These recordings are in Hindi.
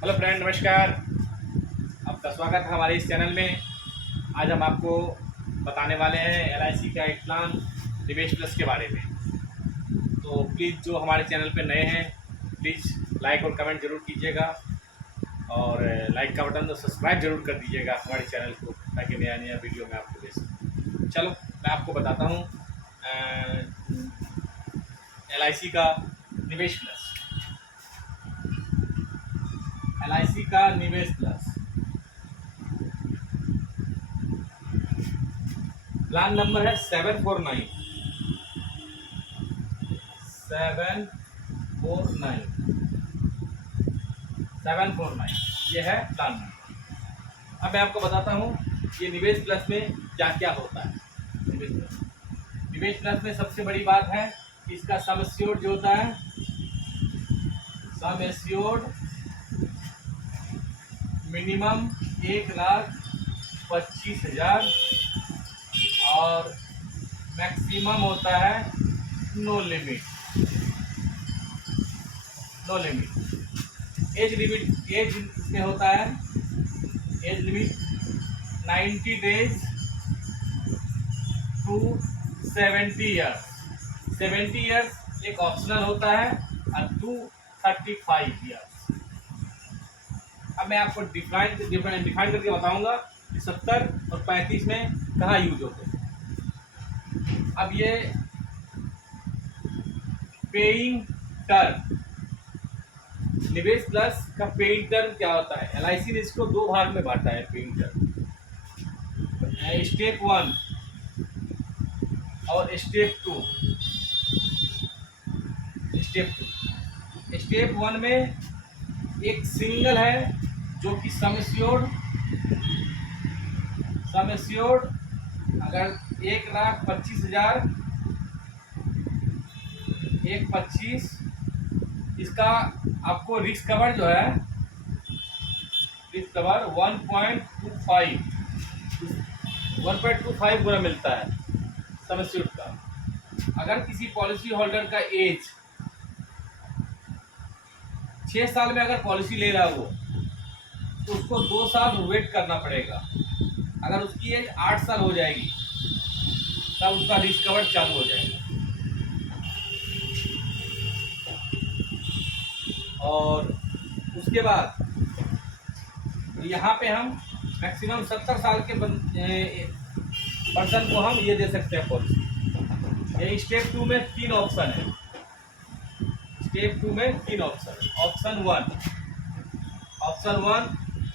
हेलो फ्रेंड, नमस्कार। आपका स्वागत है हमारे इस चैनल में। आज हम आपको बताने वाले हैं एलआईसी का एक प्लान निवेश प्लस के बारे में। तो प्लीज़ जो हमारे चैनल पे नए हैं, प्लीज़ लाइक और कमेंट जरूर कीजिएगा, और लाइक का बटन तो सब्सक्राइब जरूर कर दीजिएगा हमारे चैनल को, ताकि नया नया वीडियो मैं आपको दे सकूँ। चलो मैं आपको बताता हूँ एलआईसी का निवेश प्लस। एलआईसी का निवेश प्लस प्लान नंबर है 749 ये है प्लान नंबर। अब मैं आपको बताता हूँ ये निवेश प्लस में क्या क्या होता है। निवेश प्लस में सबसे बड़ी बात है कि इसका सम एश्योर्ड जो होता है, सम एश्योर्ड मिनिमम 1,25,000 और मैक्सिमम होता है नो लिमिट। एज इसमें होता है, age limit 90 days to 70 years. 70 years एक ऑप्शनल होता है और 235 ईयर्स। अब मैं आपको डिफाइन करके बताऊंगा कि 70 और 35 में कहाँ यूज होते हैं। अब ये पेइंग टर्म, निवेश प्लस का पेइंग टर्म क्या होता है? एलआईसी ने इसको दो भाग में बांटा है पेइंग टर्म, स्टेप 1 और स्टेप 2। स्टेप 1 में एक सिंगल है जो कि सम एश्योर्ड अगर 1,25,000 1,25 इसका आपको रिस्क कवर जो है, रिस्क कवर 1.25 गुना मिलता है सम एश्योर्ड का। अगर किसी पॉलिसी होल्डर का एज 6 साल में अगर पॉलिसी ले रहा है वो, तो उसको 2 साल वेट करना पड़ेगा। अगर उसकी एज 8 साल हो जाएगी तब उसका रिस्क कवर चालू हो जाएगा। और उसके बाद यहाँ पे हम मैक्सिमम 70 साल के पर्सन को हम ये दे सकते हैं पॉलिसी। ये स्टेप 2 में 3 ऑप्शन है। स्टेप 2 में 3 ऑप्शन है। ऑप्शन 1,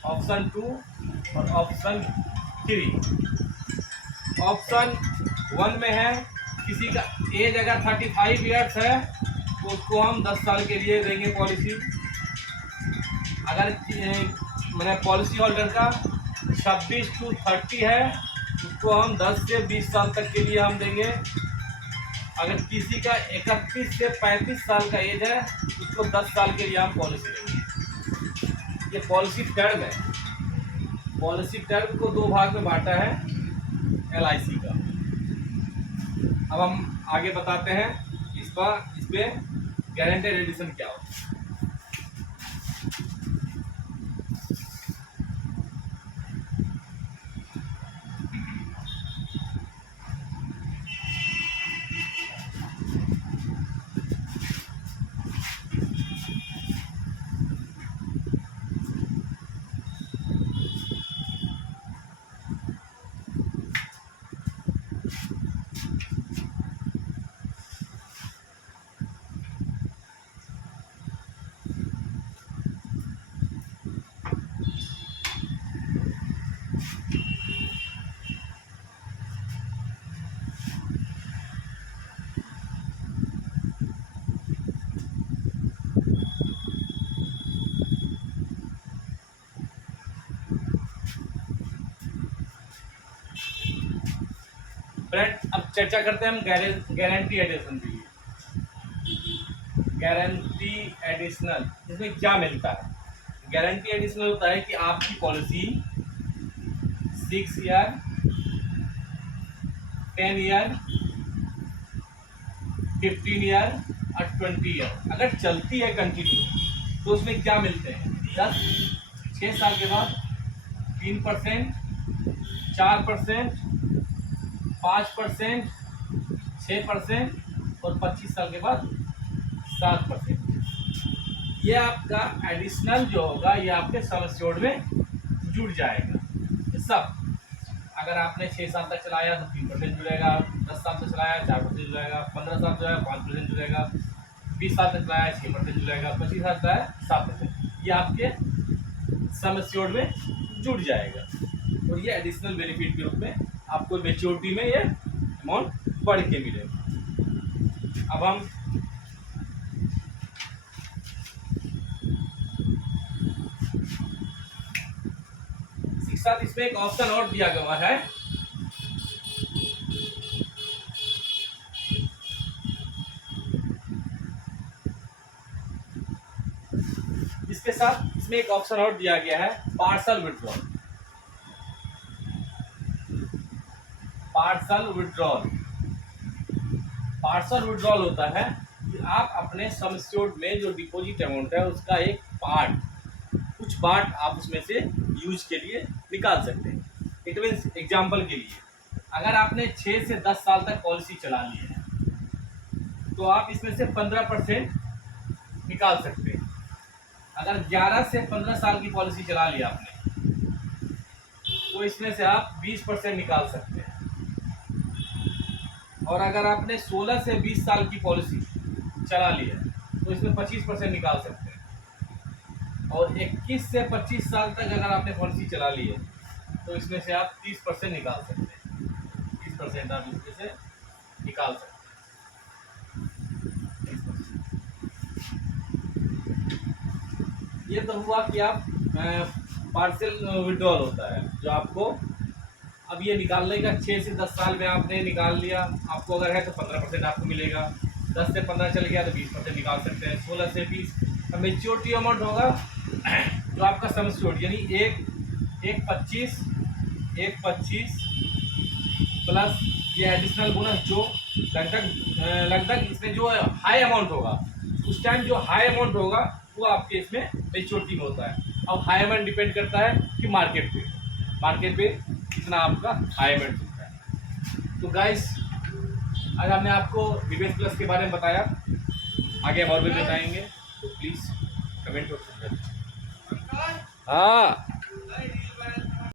ऑप्शन 2 और ऑप्शन 3। ऑप्शन 1 में है किसी का एज अगर 35 ईयर्स है तो उसको हम 10 साल के लिए देंगे पॉलिसी। अगर मैंने पॉलिसी होल्डर का 26 to 30 है उसको हम 10 से 20 साल तक के लिए हम देंगे। अगर किसी का 31 से 35 साल का एज है उसको 10 साल के लिए हम पॉलिसी देंगे। ये पॉलिसी टर्म है। पॉलिसी टर्म को दो भाग में बांटा है एलआईसी का। अब हम आगे बताते हैं इस पे गारंटेड एडिशन क्या होता है। फ्रेंड, अब चर्चा करते हैं हम गारंटी एडिशन की। गारंटी एडिशनल इसमें क्या मिलता है? गारंटी एडिशनल होता है कि आपकी पॉलिसी 6 ईयर, 10 ईयर, 15 ईयर और 20 ईयर अगर चलती है कंटिन्यू, तो उसमें क्या मिलते हैं? 6 साल के बाद 3%, 4%, 5%, 6% और 25 साल के बाद 7%। ये आपका एडिशनल जो होगा ये आपके सम एश्योर्ड में जुड़ जाएगा। ये सब अगर आपने 6 साल तक चलाया तो 3% जुड़ेगा, 10 साल तक चलाया 4% जुड़ेगा, 15 साल चलाया 5% जुड़ेगा, 20 साल तक चलाया 6% जुड़ेगा, 25 साल चलाया 7%। ये आपके सम एश्योर्ड में जुड़ जाएगा और ये एडिशनल बेनिफिट के रूप में आपको मैच्योरिटी में ये अमाउंट बढ़ के मिलेगा। अब हम साथ इसमें एक ऑप्शन और दिया गया है, इसके साथ इसमें एक ऑप्शन और दिया गया है parcel withdrawal. Parcel withdrawal parcel withdrawal होता है कि आप अपने सम एश्योर्ड में जो डिपॉजिट अमाउंट है उसका एक पार्ट, कुछ पार्ट आप उसमें से यूज के लिए निकाल सकते हैं। इट मीन्स एग्जाम्पल के लिए अगर आपने 6 से 10 साल तक पॉलिसी चला ली है तो आप इसमें से 15% निकाल सकते हैं। अगर 11 से 15 साल की पॉलिसी चला ली आपने तो इसमें से आप 20% निकाल सकते हैं। और अगर आपने 16 से 20 साल की पॉलिसी चला ली है तो इसमें 25% निकाल सकते हैं। और 21 से 25 साल तक अगर आपने पॉलिसी चला ली है तो इसमें से आप 30% निकाल सकते हैं। 30% आप इसमें से निकाल सकते हैं। ये तो हुआ कि आप पार्सल विड्रॉल होता है जो आपको अब ये निकालने का 6 से 10 साल में आपने निकाल लिया, आपको अगर है तो 15% आपको मिलेगा। 10 से 15 चल गया तो 20% निकाल सकते हैं। 16 से 20 मेच्योरिटी अमाउंट होगा जो आपका सम एश्योर्ड यानी एक 25 प्लस ये एडिशनल बोनस जो लगभग इसमें जो हाई अमाउंट होगा उस टाइम जो हाई अमाउंट होगा वो आपके इसमें मेच्योरिटी में होता है। अब हाई अमाउंट डिपेंड करता है कि मार्केट पे कितना आपका हाई अमाउंट होता है। तो गाइस आज हमने आपको डिबेट प्लस के बारे में बताया, आगे हम और भी बताएंगे, तो प्लीज़ कमेंट कर सकते हैं। हाँ।